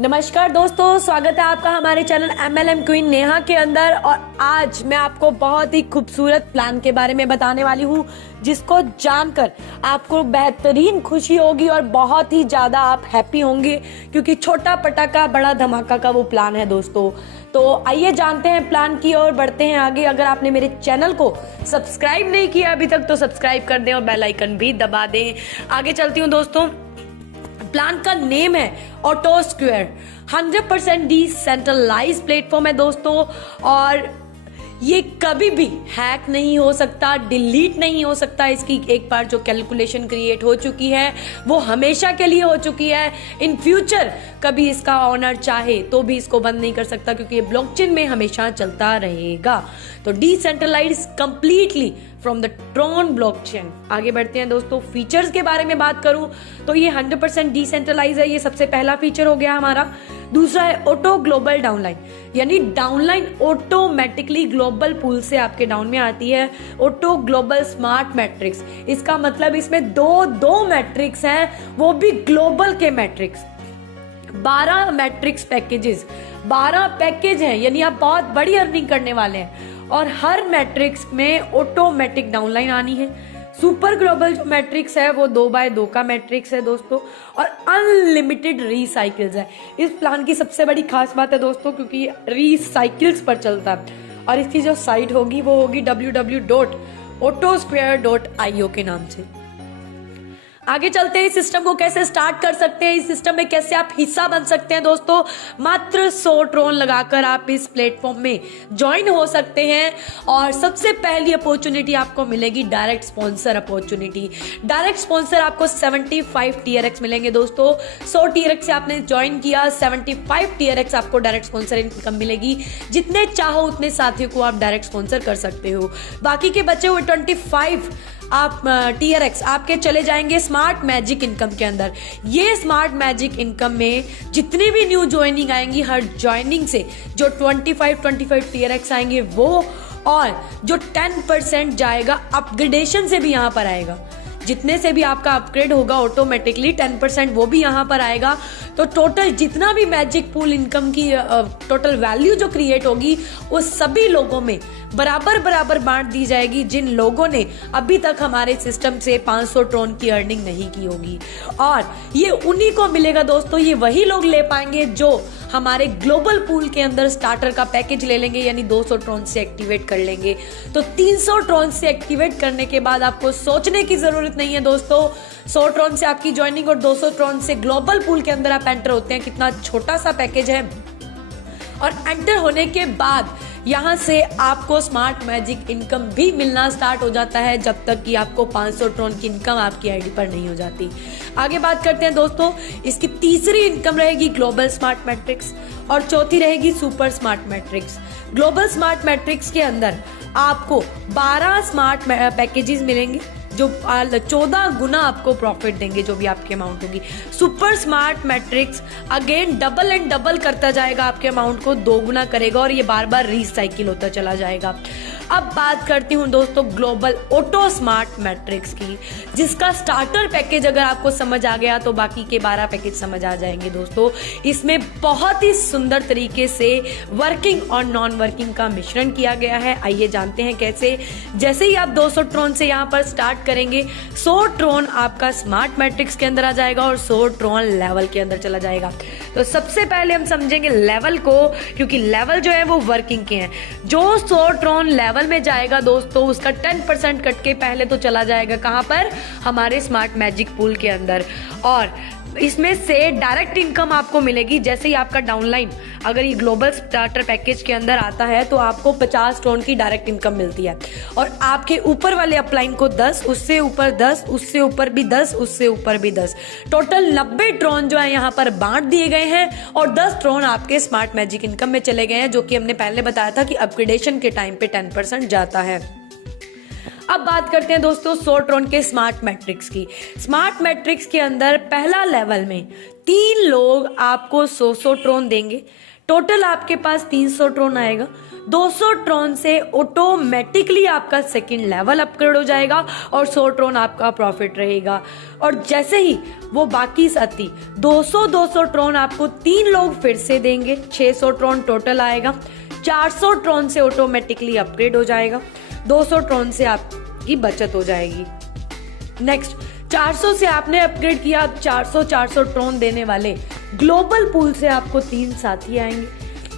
नमस्कार दोस्तों, स्वागत है आपका हमारे चैनल MLM क्वीन नेहा के अंदर। और आज मैं आपको बहुत ही खूबसूरत प्लान के बारे में बताने वाली हूँ, जिसको जानकर आपको बेहतरीन खुशी होगी और बहुत ही ज़्यादा आप हैप्पी होंगे, क्योंकि छोटा पटाखा बड़ा धमाका का वो प्लान है दोस्तों। तो आइए जानते हैं प्लान की और बढ़ते हैं आगे। अगर आपने मेरे चैनल को सब्सक्राइब नहीं किया अभी तक तो सब्सक्राइब कर दें और बेल आइकन भी दबा दें। आगे चलती हूँ दोस्तों। प्लान का नेम है ऑटो स्क्वायर। 100% डिसेंट्रलाइज्ड प्लेटफॉर्म है दोस्तों, और ये कभी भी हैक नहीं हो सकता, डिलीट नहीं हो सकता। इसकी एक बार जो कैलकुलेशन क्रिएट हो चुकी है वो हमेशा के लिए हो चुकी है। इन फ्यूचर कभी इसका ऑनर चाहे तो भी इसको बंद नहीं कर सकता, क्योंकि ये ब्लॉकचेन में हमेशा चलता रहेगा। तो decentralised completely from the Tron blockchain. आगे बढ़ते हैं दोस्तों। फीचर्स के बारे में बात करूं तो ये 100% डिसेंट्रलाइज है। ये सबसे पहला फीचर हो गया हमारा। दूसरा है ऑटो ग्लोबल डाउनलाइन, यानी डाउनलाइन ऑटोमेटिकली ग्लोबल पूल से आपके डाउन में आती है। ऑटो ग्लोबल स्मार्ट मैट्रिक्स, इसका मतलब इसमें दो मैट्रिक्स हैं, वो भी ग्लोबल के मैट्रिक्स। 12 मैट्रिक्स पैकेजेस, 12 पैकेज हैं, यानी आप बहुत बड़ी अर्निंग करने वाले हैं। और हर मैट्रिक्स में ऑटोमेटिक डाउनलाइन आनी है। सुपर ग्लोबल जो मैट्रिक्स है वो 2x2 का मैट्रिक्स है दोस्तों, और अनलिमिटेड रीसाइकिल्स है। इस प्लान की सबसे बड़ी खास बात है दोस्तों, क्योंकि रीसाइकिल्स पर चलता है। और इसकी जो साइट होगी वो होगी www.autosquare.io के नाम से। आगे चलते हैं। इस सिस्टम को कैसे स्टार्ट कर सकते हैं, इस सिस्टम में कैसे आप हिस्सा बन सकते हैं दोस्तों। मात्र 100 ट्रोन लगाकर आप इस प्लेटफॉर्म में ज्वाइन हो सकते हैं। और सबसे पहली अपॉर्चुनिटी आपको मिलेगी direct sponsor opportunity. Direct sponsor आपको 75 TRX मिलेंगे दोस्तों। 100 TRX से आपने ज्वाइन किया, 75 TRX आपको डायरेक्ट स्पॉन्सर इनकम मिलेगी। जितने चाहो उतने साथियों को आप डायरेक्ट स्पॉन्सर कर सकते हो। बाकी के बचे हुए 25 आप TRX आपके चले जाएंगे स्मार्ट मैजिक इनकम के अंदर। ये स्मार्ट मैजिक इनकम में जितनी भी न्यू ज्वाइनिंग आएंगी, हर ज्वाइनिंग से जो 25 TRX आएंगे वो, और जो 10% जाएगा अपग्रेडेशन से भी यहाँ पर आएगा। जितने से भी आपका अपग्रेड होगा ऑटोमेटिकली 10% वो भी यहाँ पर आएगा। तो टोटल जितना भी मैजिक पूल इनकम की टोटल वैल्यू जो क्रिएट होगी वो सभी लोगों में बराबर बांट दी जाएगी, जिन लोगों ने अभी तक हमारे सिस्टम से 500 ट्रोन की अर्निंग नहीं की होगी। और ये उन्हीं को मिलेगा दोस्तों। ये वही लोग ले पाएंगे जो हमारे ग्लोबल पूल के अंदर स्टार्टर का पैकेज ले लेंगे, यानी 200 ट्रोन से एक्टिवेट कर लेंगे। तो 300 ट्रोन से एक्टिवेट करने के बाद आपको सोचने की जरूरत नहीं है दोस्तों। 100 ट्रोन से आपकी ज्वाइनिंग और 200 ट्रोन से ग्लोबल पूल के अंदर आप एंटर होते हैं। कितना छोटा सा पैकेज है। और एंटर होने के बाद यहाँ से आपको स्मार्ट मैजिक इनकम भी मिलना स्टार्ट हो जाता है, जब तक कि आपको 500 ट्रोन की इनकम आपकी आईडी पर नहीं हो जाती। आगे बात करते हैं दोस्तों। इसकी तीसरी इनकम रहेगी ग्लोबल स्मार्ट मैट्रिक्स, और चौथी रहेगी super smart matrix. Global smart matrix के अंदर आपको 12 स्मार्ट पैकेजेस मिलेंगे, जो 14 गुना आपको प्रॉफिट देंगे, जो भी आपकी अमाउंट होगी। Super smart matrix again double and double करता जाएगा, आपके अमाउंट को 2 गुना करेगा, और ये बार बार रीसाइकिल होता चला जाएगा। अब बात करती हूँ दोस्तों ग्लोबल ऑटो स्मार्ट मैट्रिक्स की, जिसका स्टार्टर पैकेज अगर आपको समझ आ गया तो बाकी के 12 पैकेज समझ आ जाएंगे दोस्तों। इसमें बहुत ही सुंदर तरीके से वर्किंग और नॉन वर्किंग का मिश्रण किया गया है। आइए जानते हैं कैसे। जैसे ही आप 200 ट्रोन से यहाँ पर स्टार्ट करेंगे, 100 ट्रोन आपका स्मार्ट मैट्रिक्स के अंदर आ जाएगा और 100 ट्रोन लेवल के अंदर चला जाएगा। तो सबसे पहले हम समझेंगे लेवल को, क्योंकि लेवल जो है वो वर्किंग के हैं। जो 100 ट्रोन लेवल में जाएगा दोस्तों, उसका 10% कट के पहले तो चला जाएगा कहां पर, हमारे स्मार्ट मैजिक पूल के अंदर। और इसमें से डायरेक्ट इनकम आपको मिलेगी। जैसे ही आपका डाउनलाइन अगर ये ग्लोबल स्टार्टर पैकेज के अंदर आता है तो आपको 50 ट्रोन की डायरेक्ट इनकम मिलती है, और आपके ऊपर वाले अपलाइन को 10, उससे ऊपर 10, उससे ऊपर भी 10, उससे ऊपर भी 10, टोटल 90 ट्रोन जो है यहाँ पर बांट दिए गए हैं। और 10 ट्रोन आपके स्मार्ट मैजिक इनकम में चले गए हैं, जो कि हमने पहले बताया था कि अपग्रेडेशन के टाइम पे 10% जाता है। अब बात करते हैं दोस्तों 100 ट्रोन के स्मार्ट मैट्रिक्स की। स्मार्ट मैट्रिक्स के अंदर पहला लेवल में 3 लोग आपको 100 ट्रोन देंगे। टोटल आपके पास 300 ट्रोन आएगा। 200 ट्रोन से ऑटोमेटिकली आपका सेकंड लेवल अपग्रेड हो जाएगा और 100 ट्रोन आपका प्रॉफिट रहेगा। और जैसे ही वो बाकी साथी 200 ट्रोन आपको 3 लोग फिर से देंगे, 600 ट्रोन टोटल आएगा। 400 ट्रोन से ऑटोमेटिकली अपग्रेड हो जाएगा, 200 ट्रोन से आपकी बचत हो जाएगी। नेक्स्ट 400 से आपने अपग्रेड किया, 400 ट्रोन देने वाले ग्लोबल पूल से आपको 3 साथी आएंगे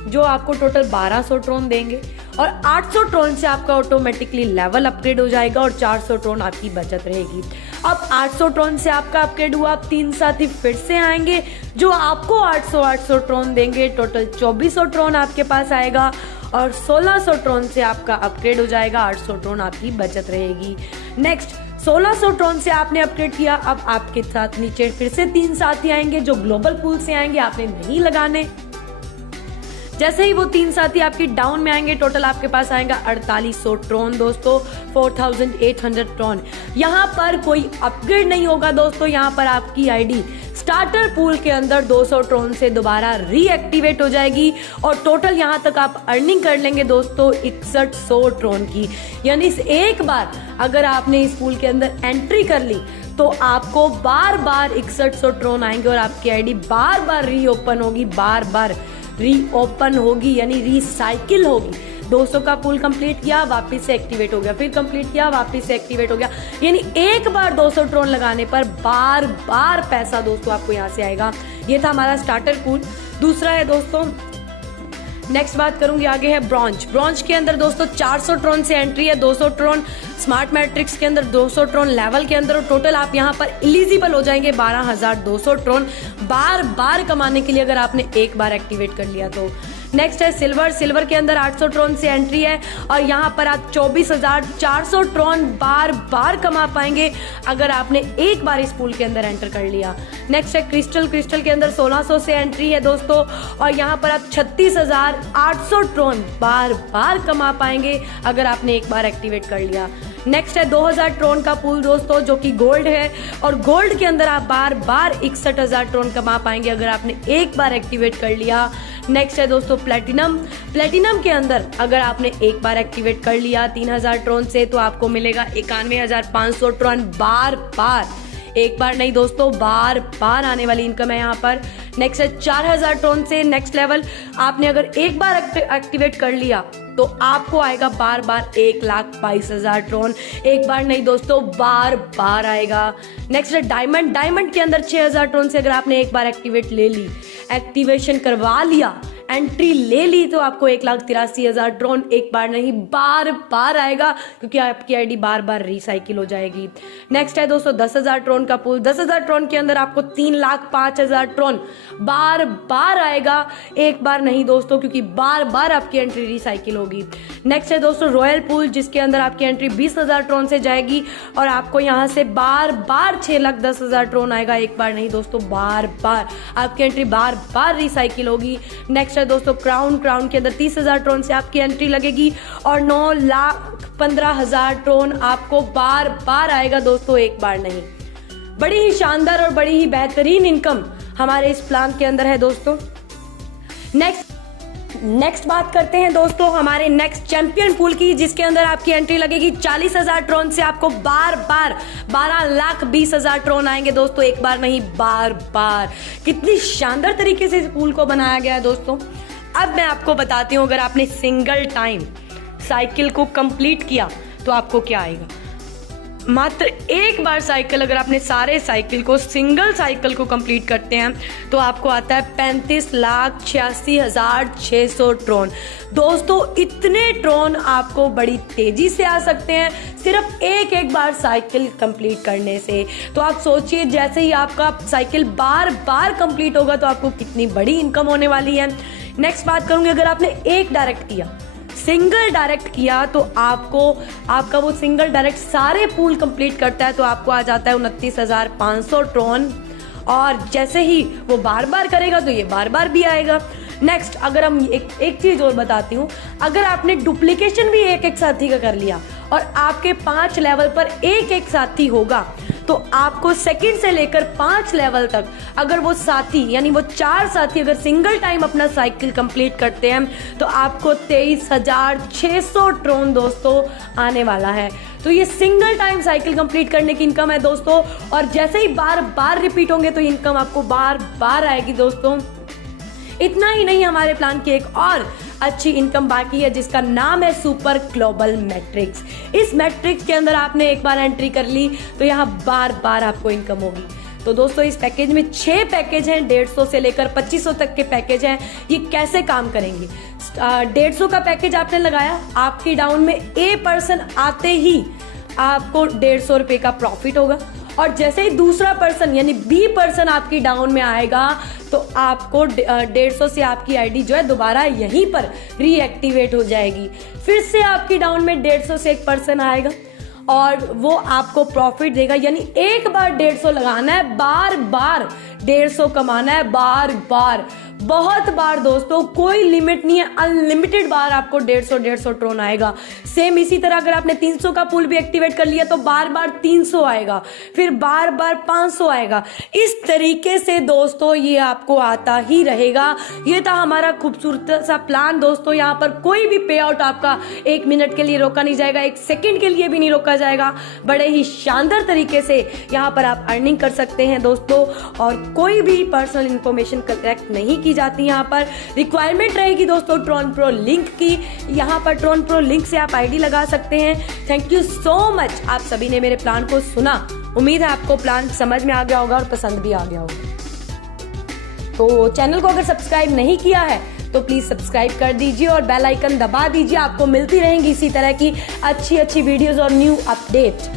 जो आपको टोटल 1200 ट्रोन देंगे और 800 ट्रोन से आपका ऑटोमेटिकली लेवल अपग्रेड हो जाएगा और 400 ट्रोन आपकी बचत रहेगी। अब 800 ट्रोन से आपका अपग्रेड हुआ, अब 3 साथी फिर से आएंगे जो आपको 800 ट्रोन देंगे, टोटल 2400 ट्रोन आपके पास आएगा और 1600 ट्रोन से आपका अपग्रेड हो जाएगा, 800 ट्रोन आपकी बचत रहेगी। नेक्स्ट 1600 ट्रोन से आपने अपग्रेड किया, अब आपके साथ नीचे फिर से 3 साथी आएंगे जो ग्लोबल पूल से आएंगे, आपने नहीं लगाने। जैसे ही वो 3 साथी आपकी डाउन में आएंगे, टोटल आपके पास आएगा 4800 ट्रोन दोस्तों, 4800 ट्रोन। यहाँ पर कोई अपग्रेड नहीं होगा दोस्तों, यहाँ पर आपकी आईडी स्टार्टर पूल के अंदर 200 ट्रोन से दोबारा रीएक्टिवेट हो जाएगी और टोटल यहाँ तक आप अर्निंग कर लेंगे दोस्तों 6100 ट्रोन की। यानी एक बार अगर आपने इस पूल के अंदर एंट्री कर ली तो आपको बार बार 6100 ट्रोन आएंगे और आपकी आईडी बार बार रीओपन होगी, बार बार रीओपन होगी यानी रिसाइकिल होगी। 200 का पूल कंप्लीट किया, वापस से एक्टिवेट हो गया, फिर कंप्लीट किया, वापस से एक्टिवेट हो गया। यानी एक बार 200 ट्रोन लगाने पर बार बार पैसा दोस्तों आपको यहाँ से आएगा। ये था हमारा स्टार्टर पूल। दूसरा है दोस्तों, नेक्स्ट बात करूंगी आगे है ब्रॉन्ज। ब्रॉन्ज के अंदर दोस्तों 400 ट्रोन से एंट्री है, 200 ट्रोन स्मार्ट मैट्रिक्स के अंदर, 200 ट्रोन लेवल के अंदर और टोटल आप यहाँ पर एलिजिबल हो जाएंगे 12200 ट्रोन बार बार कमाने के लिए अगर आपने एक बार एक्टिवेट कर लिया तो। नेक्स्ट है सिल्वर। सिल्वर के अंदर 800 ट्रोन से एंट्री है और यहाँ पर आप 24400 ट्रोन बार बार कमा पाएंगे अगर आपने एक बार इस पूल के अंदर एंटर कर लिया। नेक्स्ट है क्रिस्टल। क्रिस्टल के अंदर 1600 से एंट्री है दोस्तों और यहाँ पर आप 36800 ट्रोन बार बार कमा पाएंगे अगर आपने एक बार एक्टिवेट कर लिया। नेक्स्ट है 2000 ट्रोन का पूल दोस्तों जो कि गोल्ड है और गोल्ड के अंदर आप बार बार 61000 ट्रोन कमा पाएंगे अगर आपने एक बार एक्टिवेट कर लिया। नेक्स्ट है दोस्तों प्लेटिनम। प्लेटिनम के अंदर अगर आपने एक बार एक्टिवेट कर लिया 3000 ट्रोन से तो आपको मिलेगा 91500 ट्रोन बार बार, एक बार नहीं दोस्तों बार बार आने वाली इनकम है यहाँ पर। नेक्स्ट है 4000 ट्रोन से नेक्स्ट लेवल, आपने अगर एक बार एक्टिवेट कर लिया तो आपको आएगा बार बार 1,22,000 ट्रोन, एक बार नहीं दोस्तों बार बार आएगा। नेक्स्ट है डायमंड। डायमंड के अंदर 6000 ट्रोन से अगर आपने एक बार एक्टिवेट ले ली, एक्टिवेशन करवा लिया, एंट्री ले ली तो आपको 1,83,000 ट्रोन एक बार नहीं बार बार आएगा क्योंकि आपकी आईडी बार बार रिसाइकिल हो जाएगी। नेक्स्ट है दोस्तों 10,000 ट्रोन का पूल। 10,000 ट्रोन के अंदर आपको 3,05,000 ट्रोन बार बार आएगा, एक बार नहीं दोस्तों क्योंकि बार बार आपकी एंट्री रिसाइकिल होगी। नेक्स्ट है दोस्तों रॉयल पूल जिसके अंदर आपकी एंट्री 20,000 ट्रोन से जाएगी और आपको यहाँ से बार बार 6,10,000 ट्रोन आएगा, एक बार नहीं दोस्तों बार बार आपकी एंट्री बार बार रिसाइकिल होगी। नेक्स्ट है दोस्तों क्राउन। क्राउन के अंदर 30,000 ट्रोन से आपकी एंट्री लगेगी और 9,15,000 ट्रोन आपको बार बार आएगा दोस्तों, एक बार नहीं। बड़ी ही शानदार और बड़ी ही बेहतरीन इनकम हमारे इस प्लान के अंदर है दोस्तों। नेक्स्ट बात करते हैं दोस्तों हमारे नेक्स्ट चैंपियन पूल की जिसके अंदर आपकी एंट्री लगेगी 40,000 ट्रोन से आपको बार बार 12,20,000 ट्रोन आएंगे दोस्तों, एक बार नहीं बार बार। कितनी शानदार तरीके से इस पूल को बनाया गया है दोस्तों। अब मैं आपको बताती हूँ अगर आपने सिंगल टाइम साइकिल को कंप्लीट किया तो आपको क्या आएगा। मात्र एक बार साइकिल अगर आपने सारे साइकिल को सिंगल साइकिल को कंप्लीट करते हैं तो आपको आता है 35,86,600 ट्रोन। दोस्तों इतने ट्रोन आपको बड़ी तेजी से आ सकते हैं सिर्फ एक बार साइकिल कंप्लीट करने से। तो आप सोचिए जैसे ही आपका साइकिल बार बार कंप्लीट होगा तो आपको कितनी बड़ी इनकम होने वाली है। नेक्स्ट बात करूंगी अगर आपने एक डायरेक्ट किया, सिंगल डायरेक्ट किया तो आपका वो सिंगल डायरेक्ट सारे पूल कंप्लीट करता है तो आपको आ जाता है 29,500 ट्रोन और जैसे ही वो बार बार करेगा तो ये बार बार भी आएगा। नेक्स्ट अगर हम एक चीज और बताती हूँ, अगर आपने डुप्लीकेशन भी एक साथी का कर लिया और आपके 5 लेवल पर एक साथी होगा तो आपको सेकंड से लेकर 5 लेवल तक अगर वो साथी यानी वो 4 साथी अगर सिंगल टाइम अपना साइकिल कंप्लीट करते हैं तो आपको 23,600 ट्रोन दोस्तों आने वाला है। तो ये सिंगल टाइम साइकिल कंप्लीट करने की इनकम है दोस्तों, और जैसे ही बार बार रिपीट होंगे तो इनकम आपको बार बार आएगी दोस्तों। इतना ही नहीं, हमारे प्लान की एक और अच्छी इनकम बाकी है जिसका नाम है सुपर ग्लोबल मैट्रिक्स। इस मैट्रिक्स के अंदर आपने एक बार एंट्री कर ली तो यहाँ बार बार आपको इनकम होगी। तो दोस्तों इस पैकेज में 6 पैकेज हैं, 150 से लेकर 2500 तक के पैकेज हैं। ये कैसे काम करेंगे? 150 का पैकेज आपने लगाया, आपकी डाउन में A% आते ही आपको 150 रुपए का प्रॉफिट होगा, और जैसे ही दूसरा पर्सन यानी B% आपकी डाउन में आएगा तो आपको 150 से आपकी आईडी जो है दोबारा यहीं पर रीएक्टिवेट हो जाएगी। फिर से आपकी डाउन में 150 से एक पर्सन आएगा और वो आपको प्रॉफिट देगा, यानी एक बार 150 लगाना है, बार बार 150 कमाना है, बार बार, बहुत बार दोस्तों, कोई लिमिट नहीं है, अनलिमिटेड बार आपको 150 ट्रोन आएगा। सेम इसी तरह अगर आपने 300 का पूल भी एक्टिवेट कर लिया तो बार बार 300 आएगा, फिर बार बार 500 आएगा। इस तरीके से दोस्तों ये आपको आता ही रहेगा। ये था हमारा खूबसूरत सा प्लान दोस्तों। यहाँ पर कोई भी पे आउट आपका 1 मिनट के लिए रोका नहीं जाएगा, 1 सेकेंड के लिए भी नहीं रोका जाएगा। बड़े ही शानदार तरीके से यहाँ पर आप अर्निंग कर सकते हैं दोस्तों, और कोई भी पर्सनल इंफॉर्मेशन कलेक्ट नहीं की जाती। यहाँ पर रिक्वायरमेंट रहेगी दोस्तों ट्रॉन प्रो लिंक की। यहाँ पर ट्रॉन प्रो लिंक से आप आईडी लगा सकते हैं। थैंक यू सो मच, आप सभी ने मेरे प्लान को सुना। उम्मीद है आपको प्लान समझ में आ गया होगा और पसंद भी आ गया होगा। तो चैनल को अगर सब्सक्राइब नहीं किया है तो प्लीज सब्सक्राइब कर दीजिए और बेल आइकन दबा दीजिए। आपको मिलती रहेंगी इसी तरह की अच्छी वीडियोस और न्यू अपडेट।